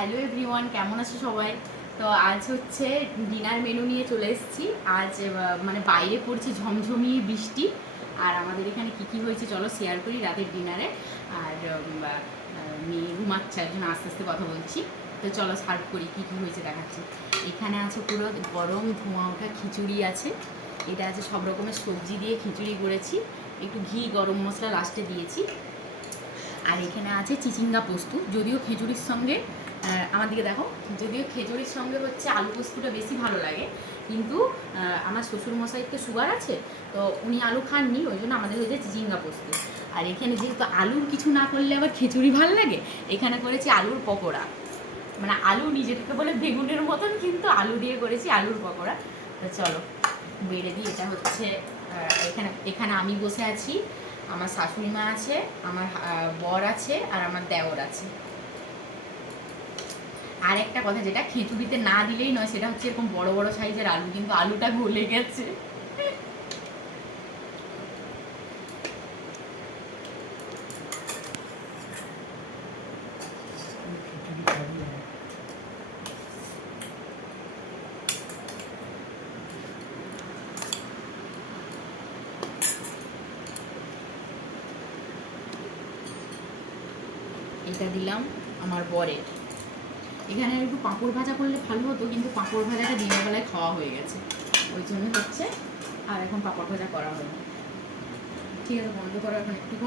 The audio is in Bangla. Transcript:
হ্যালো এভরিওয়ান, কেমন আছো সবাই? তো আজ হচ্ছে ডিনার মেনু নিয়ে চলে এসেছি। আজ মানে বাইরে পড়ছে ঝমঝমি বৃষ্টি, আর আমাদের এখানে কী কী হয়েছে চলো শেয়ার করি রাতের ডিনারে। আর মেয়ে ঘুমাচ্ছে, একজন আস্তে আস্তে কথা বলছি। তো চলো সার্ভ করি, কী কী হয়েছে দেখাচ্ছি। এখানে আছে পুরো গরম ধোঁয়া ওঠা খিচুড়ি আছে। এটা আছে সব রকমের সবজি দিয়ে খিচুড়ি করেছি, একটু ঘি গরম মশলা লাস্টে দিয়েছি। আর এখানে আছে চিচিঙ্গা পোস্ত, যদিও খিচুড়ির সঙ্গে আমার দিকে দেখো, যদিও খিচুড়ির সঙ্গে হচ্ছে আলু পোস্তটা বেশি ভালো লাগে, কিন্তু আমার শ্বশুরমশাইয়ের তো সুগার আছে, তো উনি আলু খাননি, ওই জন্য আমাদের হয়েছে চিচিঙ্গা পোস্ত। আর এখানে যেহেতু আলুর কিছু না করলে আবার খিচুড়ি ভালো লাগে, এখানে করেছি আলুর পকোড়া। মানে আলু নিজেকে বলে বেগুনের মতন, কিন্তু আলু দিয়ে করেছি আলুর পকোড়া। তো চলো বেড়ে দিই। এটা হচ্ছে এখানে এখানে আমি বসে আছি, আমার শাশুড়ি মা আছে, আমার বর আছে, আর আমার দেওর আছে। আর একটা কথা, যেটা খিচুড়িতে না দিলেই নয়, সেটা হচ্ছে এরকম বড় বড় সাইজের আলু, কিন্তু আলুটা গলে গেছে। এটা দিলাম আমার বরের। এখানে একটু পাঁপড় ভাজা করলে ভালো হতো, কিন্তু পাঁপড় ভাজাটা দিনের বেলায় খাওয়া হয়ে গেছে, ওই জন্য হচ্ছে আর এখন পাঁপড় ভাজা করা হয়নি। ঠিক আছে, বন্ধ করো এখন একটুক্ষণ।